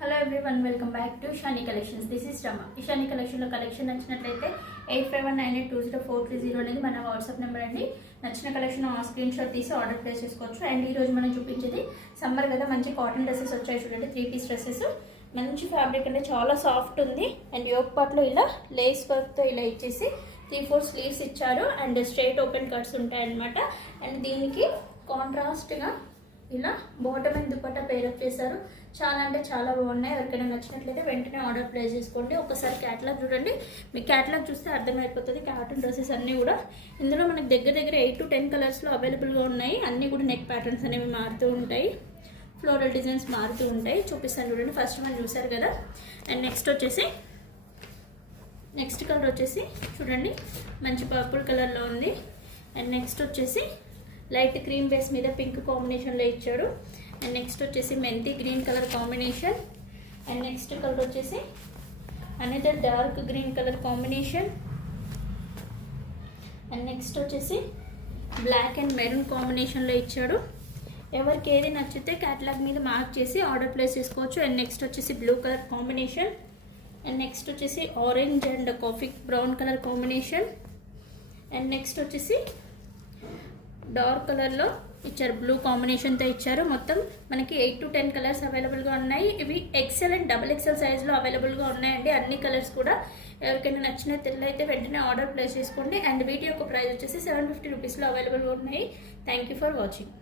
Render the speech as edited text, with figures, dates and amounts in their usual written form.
Hello everyone, welcome back to Shani collections. This is Rama. ఈ షాని కలెక్షన్లో collection నచ్చినట్లయితే 8519820430 అనేది మన వాట్సాప్ నెంబర్ అండి. నచ్చిన కలెక్షన్ ఆ స్క్రీన్ షాట్ తీసి ఆర్డర్ ప్లేస్ చేసుకోవచ్చు. అండ్ ఈరోజు మనం చూపించేది సమ్మర్ కదా, మంచి కాటన్ డ్రెస్సెస్ వచ్చాయి చూడండి. 3 పీస్ డ్రెస్సెస్, మంచి ఫ్యాబ్రిక్ అంటే చాలా సాఫ్ట్ ఉంది. అండ్ యోక్ పార్ట్లో ఇలా లేస్ వర్క్తో ఇలా ఇచ్చేసి 3-4 స్లీవ్స్ ఇచ్చారు. అండ్ స్ట్రైట్ ఓపెన్ కట్స్ ఉంటాయన్నమాట. అండ్ దీనికి కాంట్రాస్ట్గా ఇలా బాటమ్ అండ్ దుపట్టా పేరప్ చేశారు. చాలా అంటే చాలా బాగున్నాయి. ఎవరికైనా నచ్చినట్లయితే వెంటనే ఆర్డర్ ప్లేస్ చేసుకోండి. ఒకసారి క్యాటలాగ్ చూడండి, మీకు క్యాటలాగ్ చూస్తే అర్థమైపోతుంది. కాటన్ డ్రెస్సెస్ అన్నీ కూడా ఇందులో మనకి దగ్గర 8 to 10 కలర్స్లో అవైలబుల్గా ఉన్నాయి. అన్నీ కూడా నెక్ ప్యాటర్న్స్ అనేవి మారుతూ ఉంటాయి, ఫ్లోరల్ డిజైన్స్ మారుతూ ఉంటాయి. చూపిస్తాను చూడండి. ఫస్ట్ మనం చూసారు కదా. అండ్ నెక్స్ట్ కలర్ వచ్చేసి చూడండి, మంచి పర్పుల్ కలర్లో ఉంది. అండ్ నెక్స్ట్ వచ్చేసి లైట్ క్రీమ్ బేస్ మీద పింక్ కాంబినేషన్లో ఇచ్చాడు. అండ్ నెక్స్ట్ వచ్చేసి మెంతి green colour combination. And next colour వచ్చేసి another dark green colour combination. And next వచ్చేసి బ్లాక్ అండ్ మెరూన్ కాంబినేషన్లో ఇచ్చాడు. ఎవరికి ఏది నచ్చితే క్యాటలాగ్ మీద మార్క్ చేసి ఆర్డర్ ప్లేస్ చేసుకోవచ్చు. అండ్ నెక్స్ట్ వచ్చేసి blue colour combination. And next వచ్చేసి orange and coffee brown colour combination. And next వచ్చేసి డార్క్ కలర్లో ఇచ్చారు, బ్లూ కాంబినేషన్తో ఇచ్చారు. మొత్తం మనకి 8 to 10 కలర్స్ అవైలబుల్గా ఉన్నాయి. ఇవి XL అండ్ XXL సైజ్లో అవైలబుల్గా ఉన్నాయండి, అన్ని కలర్స్ కూడా. ఎవరికైనా నచ్చిన తెల్లైతే వెంటనే ఆర్డర్ ప్లేస్ చేసుకోండి. అండ్ వీటి యొక్క ప్రైస్ వచ్చేసి 750 రూపీస్లో అవైలబుల్గా ఉన్నాయి. Thank you for watching.